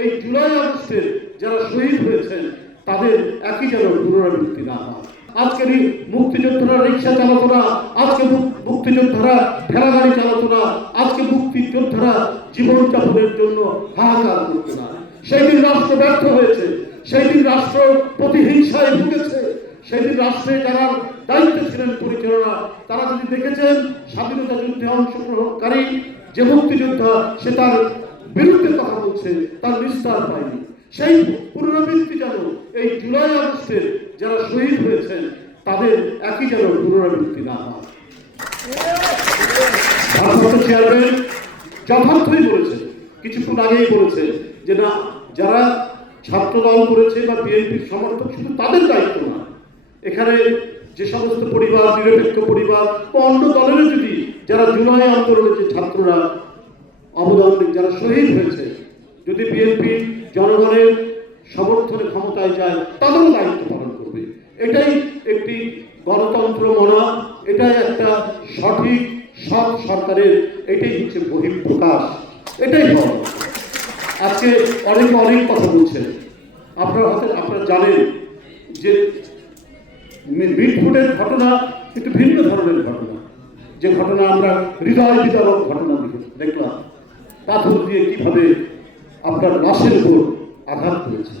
এই জুলাই আগস্টে যারা শহীদ হয়েছেন তাদের একই যেন পুনরাবৃত্তি না হয়। আজকের মুক্তিযোদ্ধারা রিক্সা চালাতো না, আজকে মুক্তিযোদ্ধারা ঠেলাগাড়ি চালাতো না, আজকে মুক্তিযোদ্ধারা জীবনযাপনের জন্য হাহাকার করতো না। সেই দিন রাষ্ট্র ব্যর্থ হয়েছে, সেই দিন রাষ্ট্র প্রতিহিংসায় ভুগেছে, সেই দিন রাষ্ট্রে যারা দায়িত্ব ছিলেন পরিচালনা, তারা যদি দেখেছেন স্বাধীনতা যুদ্ধে অংশগ্রহণকারী যে মুক্তিযোদ্ধা সে তার বিরুদ্ধে কথা বলছে, তার নিস্তার পায়নি। সেই পুনরাবৃত্তি যেন এই জুলাই আগস্টের যারা শহীদ হয়েছেন তাদের একই যেন পুনরাবৃত্তি না হয়। ভারপ্রাপ্ত চেয়ারম্যান যথার্থই বলেছেন, কিছুক্ষণ আগেই বলেছেন যে না, যারা ছাত্রদল করেছে বা বিএনপির সমর্থক শুধু তাদের দায়িত্ব না, এখানে যে সমস্ত পরিবার, নিরপেক্ষ পরিবার বা অন্য দলের যদি যারা জুলাই আন্দোলনে যে ছাত্ররা অবদান যারা শহীদ হয়েছে, যদি বিএনপি জনগণের সমর্থনে ক্ষমতায় যায় তাদেরও দায়িত্ব পালন করবে। এটাই একটি গণতন্ত্র মনা, এটাই একটা সঠিক সৎ সরকারের, এটাই হচ্ছে বহিঃপ্রকাশ, এটাই বড়। আজকে অনেক কথা বলছেন, আপনারা জানেন যে মিটফুটের ঘটনা একটু ভিন্ন ধরনের ঘটনা, যে ঘটনা আমরা হৃদয় বিদারক ঘটনা দেখলাম, পাথর দিয়ে কিভাবে আপনার লাশের উপর আঘাত করেছে।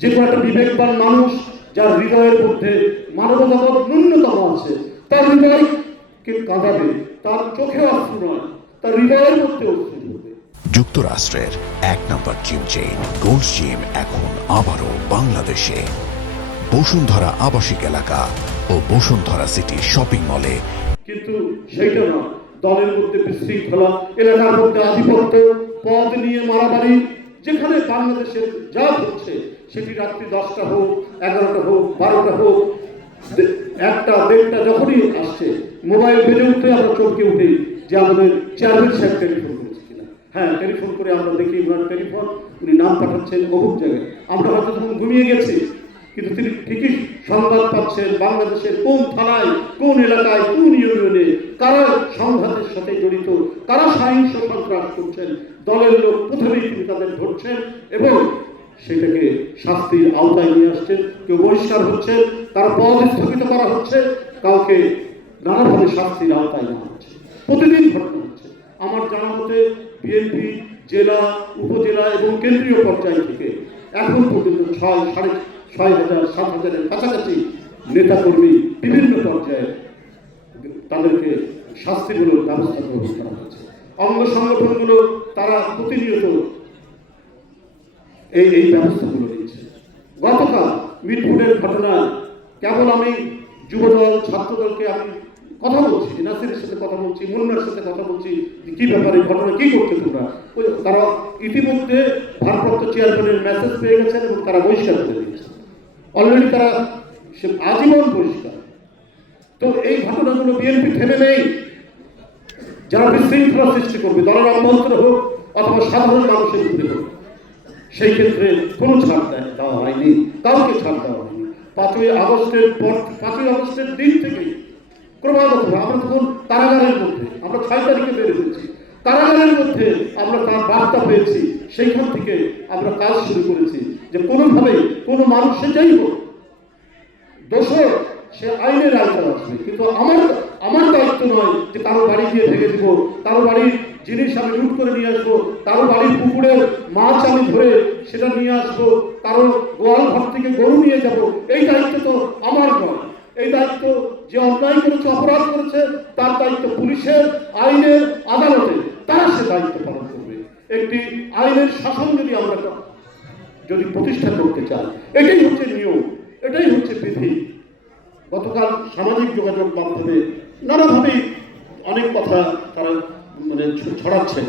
যে কোনো একটা বিবেকবান মানুষ যার হৃদয়ের মধ্যে মানবতাবোধ ন্যূনতম আছে, তার হৃদয়কে কাঁদাবে, তার চোখে অশ্রু নয়, তার হৃদয়ের মধ্যে অশ্রু হবে। যুক্তরাষ্ট্রের 1 নম্বর জিম চেইন গোল্ডস জিম এখন আবারও বাংলাদেশে বসুন্ধরা আবাসিক এলাকা ও বসুন্ধরা সিটি শপিং মলে। কিন্তু সেইটা না, দলের মধ্যে বিশৃঙ্খলা, এলাকার মধ্যে আধিপত্য, পদ নিয়ে মারামারি, যেখানে বাংলাদেশের যা হচ্ছে সেটি রাত্রি 10টা হোক, 11টা হোক, 12টা হোক, 1টা 1:30 যখনই আসছে মোবাইল বেজে উঠতে আমরা চমকে উঠি যে আমাদের চেয়ারম্যান সাহেব টেলিফোন করেছে কিনা। হ্যাঁ, টেলিফোন করে আমরা দেখি ওনার টেলিফোন, উনি নাম পাঠাচ্ছেন অমুক জায়গায়। আমরা হয়তো তখন ঘুমিয়ে গেছি, কিন্তু তিনি ঠিকই সংবাদ পাচ্ছেন বাংলাদেশের কোন থানায়, কোন এলাকায়, কোন ইউনিয়নে কারা সংঘাতের সাথে জড়িত, কারা সহিংস সন্ত্রাস করছেন। দলের লোক প্রথমেই তিনি তাদের ধরছেন এবং সেটাকে শাস্তির আওতায় নিয়ে আসছেন। কেউ বহিষ্কার হচ্ছে, তার পদ স্থগিত করা হচ্ছে, কাউকে নানাভাবে শাস্তির আওতায় নেওয়া হচ্ছে। প্রতিদিন ঘটনা হচ্ছে। আমার জানা মতে বিএনপি জেলা, উপজেলা এবং কেন্দ্রীয় পর্যায় থেকে এখন পর্যন্ত 6,500 7,000-এর কাছাকাছি নেতাকর্মী বিভিন্ন পর্যায়ে তাদেরকে শাস্তিমূলক ব্যবস্থা গ্রহণ করা হচ্ছে। অঙ্গ সংগঠনগুলো তারা প্রতিনিয়ত এই ব্যবস্থাগুলো নিচ্ছে। গতকাল মিটফুটের ঘটনা কেবল আমি যুবদল, ছাত্রদলকে আমি কথা বলছি, নাসিরের সাথে কথা বলছি, মুন্নার সাথে কথা বলছি, কি ব্যাপারে ঘটনা কি করতে তোমরা। তারা ইতিমধ্যে ভারপ্রাপ্ত চেয়ারম্যানের মেসেজ পেয়ে গেছেন এবং তারা বহিষ্কার করে দিয়েছেন। অলরেডি তারা আজীবন বহিষ্কার। তো এই ঘটনাগুলো বিএনপি থেমে নেই। যারা বিশৃঙ্খলা সৃষ্টি করবে, দলের অভ্যন্তরে হোক অথবা সাধারণ মানুষের উপরে হোক, সেই ক্ষেত্রে কোনো ছাড় দেওয়া হয়নি, কাউকে ছাড় দেওয়া হয়নি। 5ই আগস্টের দিন থেকেই ক্রমাগত আমরা তখন কারাগারের মধ্যে, আমরা 6 তারিখে বের হয়েছি, কারাগারের মধ্যে আমরা তার বার্তা পেয়েছি। সেইখান থেকে আমরা কাজ শুরু করেছি যে কোনোভাবেই কোনো মানুষ সে যাই হোক দোষর, সে আইনের আওতায় আসবে। কিন্তু আমার দায়িত্ব নয় যে কারো বাড়ি গিয়ে ভেঙে দিব, কারো বাড়ির জিনিস আমি লুট করে নিয়ে আসবো, কারো বাড়ির পুকুরের মাছ আমি ধরে সেটা নিয়ে আসবো, কারো গোয়াল ঘর থেকে গরু নিয়ে যাব। এই দায়িত্ব তো আমার নয়। এই দায়িত্ব যে অন্যায় করেছে, অপরাধ করেছে, তার দায়িত্ব পুলিশের, আইনের, আদালতে, তারা সে দায়িত্ব পালন করবে। একটি আইনের শাসন যদি প্রতিষ্ঠা করতে চায়, এটাই হচ্ছে নিয়ম, এটাই হচ্ছে বিধি। গতকাল সামাজিক যোগাযোগ মাধ্যমে নানাভাবেই অনেক কথা তারা ছড়াচ্ছেন।